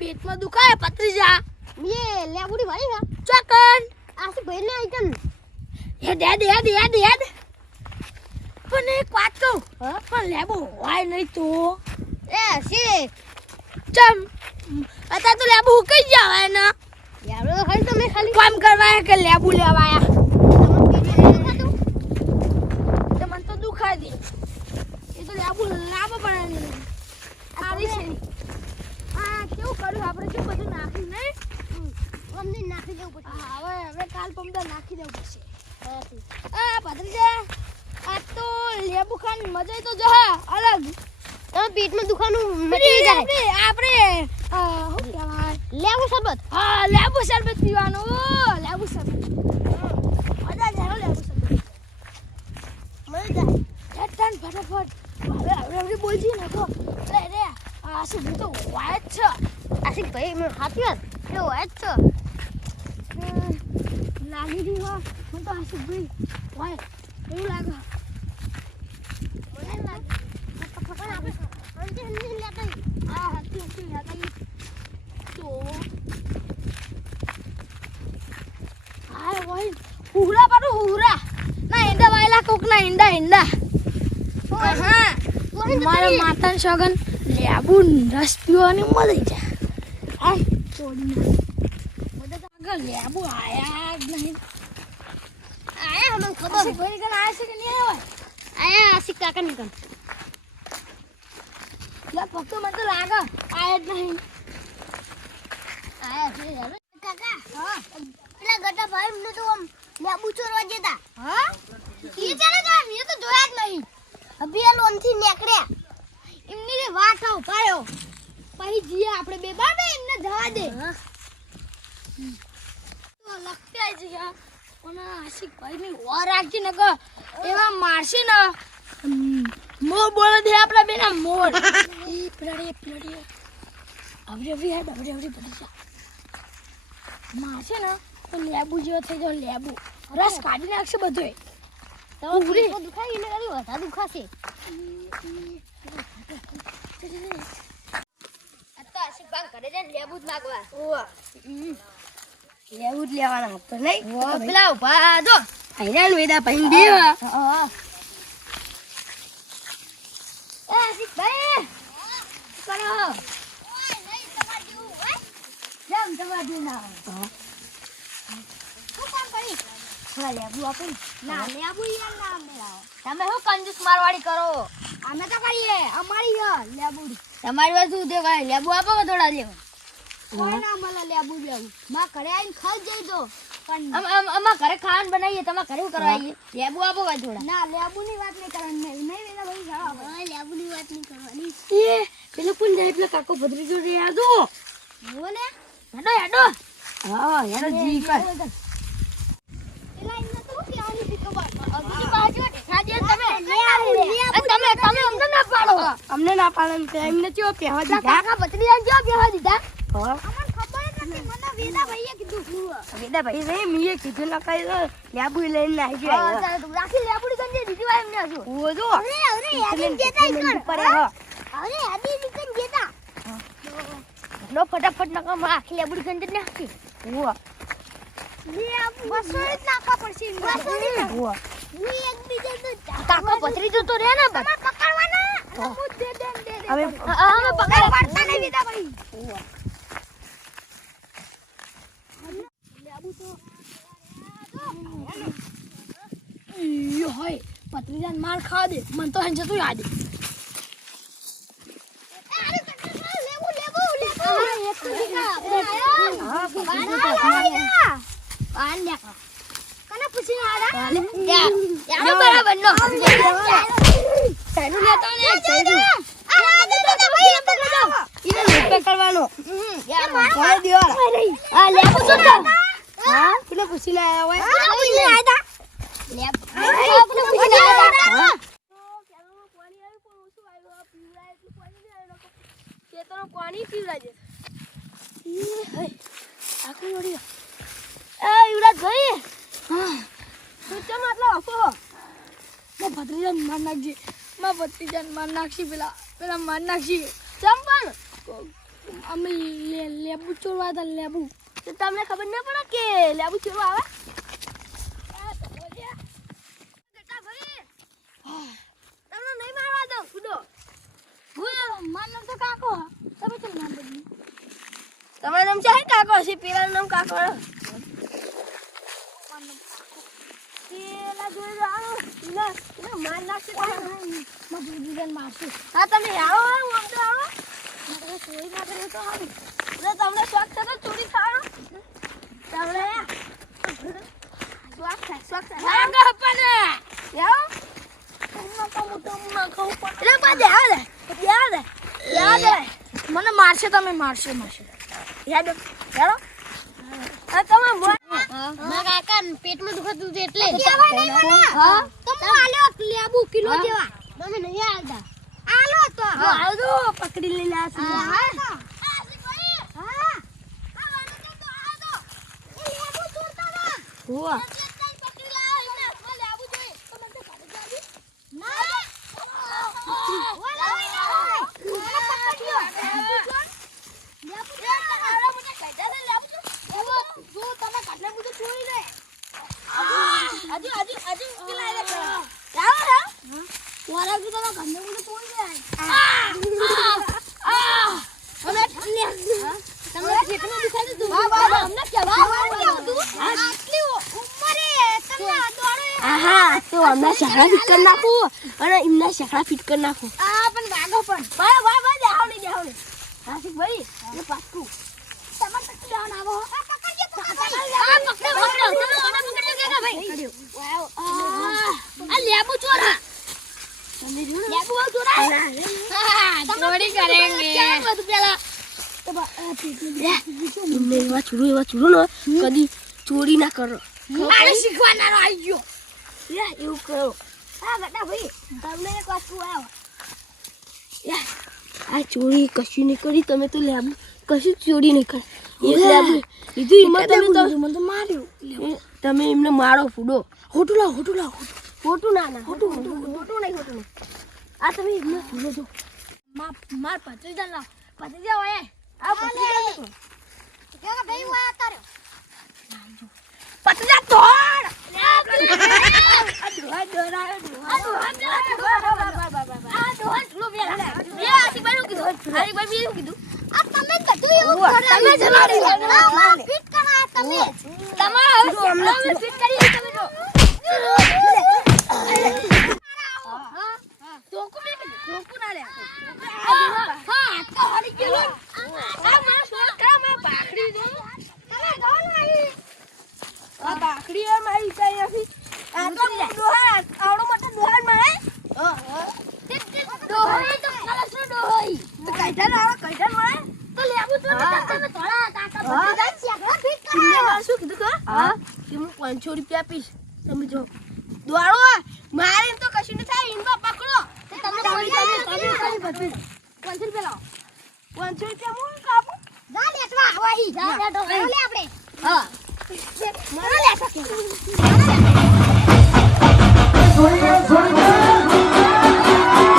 પેટમાં દુખાય પતરી જા ये लेबुड़ी भाई का ચોકન आसे पहले आइटम યાદ પણ એક વાત કહું પણ લેબુ હોય નહીં તો ए सी ચમ અત્યારે તો લેબુ કઈ જવાય ને यार वो खाली तो मैं खाली કામ કરવા કે લેબુ લેવાયા તો મને તો દુખાય દે એ તો લેબુ લાવવા પડે ને આવી છે આ કેવું કર્યું આપણે શું બધું નાખ્યું નહીં हमने नाखी देव पड़ी હવે કાલ પમદા નાખી દેવું પડશે આ ભદ્રજા આ તો લેબુ ખાન મજા તો જહા અલગ तो पेट में दुखानु मटी जाए આપણે શું કહેવાય लेबू शरबत હા લેબુ શરબત પીવાનું લેબુ શરબત મજા જાય લેબુ શરબત मर जाए ચટન ફટાફટ હવે બોલજી ને તો રે આ શું તો વાય છે आशिक भाई मैं हाथी है ये वो अच्छा લાગી રહી હો મને તો આશિક ભાઈ વાય એવું લાગે मुझे लगा पकड़ आप अंदर नहीं लेता આ હતી હતી તો આ વાય હુરા પાડો હુરા ના ઈંડા વાયલા કોક ના ઈંડા હા મારા માતાને સગન લેબુ રસ પીવાની મળી જાય આ છોડી મને તો આગળ લેબુ આયા જ નહીં आया हमें खबर આશિક ભાઈ કન આયા છે કે નહીં આવ્યા आया आशिक काका निकल લે પક્કો મને તો લાગે આયા જ નહીં आया फिर यार काका હા પેલા ગટા ભાઈ ને તો આમ લેબુ ચોરવા જતા હા ये चले जा ये तो જોયા જ નહીં અભી આ લોન થી નીકળ્યા એમની રે વાટ આવ પાયો પછી જીએ આપણે બે બાબે એમને જવા દે તો લખતે આઈ જગ્યા પણ આશિક ભાઈ ની ઓર રાખી ને કે એવા મારશે ને મોર બોલે દે આપડા બેના મોર ઈ પડી આવરી હેડ આવરી પડી જા મારશે ને તો લેબુ જેવો થઈ જાય લેબુ રસ કાઢી નાખશે બધું તો પેટ દુખાય એને કરી વધારે દુખાશે આ તો આશિક ભાઈ ઘરે જઈને લેબુ જ માંગવા લેબુ જ લેવાના હતો નહીં પેલા ઉભા જો હૈરાન વેદા પૈન દેવા હા એ આશિક ભાઈ કરો ઓય નહીં તમાર જેવું હોય જેમ તમાર દીના શું કામ કરી હા લેબુ આપો ના લેબુ યાર ના મેળાવો તમે શું કંજૂસ મારવાડી કરો અમે તો કરીએ અમારી લેબુ તમારી વાત શું દેવાય લેબુ આપો કે થોડા દેવા કોઈ ના મળે લેબુ લેવું માં ઘરે આવીને ખાઈ જઈ દો પણ અમાર ઘરે ખાવાનું બનાવીએ તમારે ઘરે શું કરવા આવીએ લેબુ આપો કે થોડા ના લેબુ ની વાત નહીં કરવાની નહીં વેદા ભાઈ જાવ લેબુ ની વાત નહીં કરવાની એ પેલો કોણ જાય પેલો કાકો ભદ્રીજો રે આ જો બોલે હેડો હા હેડો જી કર પેલા ઇને તો કેવાની છે ખબર અગની બાજુ ઠાજે તમે તમે અમને ના પાડો અમને ના પાડન કે એમને ચેવો પહેવા દીધા કાકા બતરીયા જો બેહવા દીધા હા અમને ખબર જ નથી મને વેદા ભાઈએ કીધું વેદા ભાઈ નહીં મીએ કીધું ના કઈ લેબુ લઈને આવી ગયો રાખી લેબુડી ગંજે દીધી ભાઈ એમને હજુ ઓ જો અરે યાદી દેતા કર પર હા અરે યાદી નીકળ દેતા નો ફટાફટ નકા આખી લેબુડી ગંજ નાખી ઓ વસોડી નાખા પડશે વસોડી ઓ ની એક બીજો તો કાકો ભત્રીજો તો રે ને બસ પકડવાના હું દે હવે અમે પકડ પડતા નહીં વેદા ભાઈ લેબુ તો યો હોય પત્રીજાન માર ખા દે મન તો હંજે તો યાદ કરવાનો પેલો પૂછી લાયા હોય પાણી પીવડાજે આખું વળી યુવરાજ ભાઈ હા તું ચમ આટલા હસો માં ભત્રીજાન માર નાખજે માં ભત્રીજાન માર નાખશી પેલા માર નાખશી ચમ પણ અમે લેબુ ચોરવા હતા લેબુ. તો તમને ખબર ન પડે કે લેબુ ચોરવા આવે? બેટા ભાઈ તમને નહીં મારવા દઉં કૂદો. મારું નામ તો કાકો. તમે કેમ નામ બદલ્યું? તમારું નામ છે કાકો છે, પેલાનું નામ કાકો. પેલા જોઈ લો આવો એને માર નાખશે તો મજૂરીને મારશું. હા તમે આવો હું આમ તો આવો. મારે ચોરી ના કરી તો સારું. એટલે તમને શોખ છે તો ચોરી થવાનો તમને શોખ છે ના ગપને. આવો એટલે પાછે આવે મને મારશે તમે મારશે. યાદ ચાલો હા તમે મારા કાકા પેટમાં દુખતું હતું એટલે કહેવાય નહીં મને. હા તમે આલ્યો લેબુ કિલો જેવા તમે નહીં આલતા આલો તો આવજો પકડી લઈ લા છું. હુઆ હમણાં શાખા ફિટ કરી નાખું અને એમના શાખા ફિટ કરી નાખું. પણ વાગો પણ ભાઈ દેખાવડી હાથી ભાઈ એ પાછું તમારે પકડી લેવાના આવો. પકડજો આ લેબુ ચોરા. લેબુ ચોરા ચોરી કરેંગે. એવા ચૂરો ને કદી ચોરી ના કરો. આને શીખવાનારો આવી ગયો. એવું કરો. હા ગટા ભાઈ તમને એક વસ્તુ આવ્યો. આ ચોરી કશું નહીં કરી તમે તો લેબુ કશું ચોરી નહીં કરી. એક લેબુ લીધું એમાં મને તો માર્યું. તમે એમને મારો ફૂડો. હોટું લાવ ખોટું ના ખોટું નહીં. આ તમે એમને ફૂડો છો. માર પત્રીજા લાવ. પત્રીજા હોય આ પત્રિકા ભાઈ હું આ તાર્યો. પત્રીજા તોડ. બાકડી મારી કઈ નથી. આવડો મોટો દોહાર મારે શું કીધું કે હું 500 રૂપિયા આપીશ. તમે જો દોડો મારે તો કશું નહીં થાય. એમ પકડો 500 રૂપિયા લાવો. 500 રૂપિયા હું કાપું. આપણે હા Soy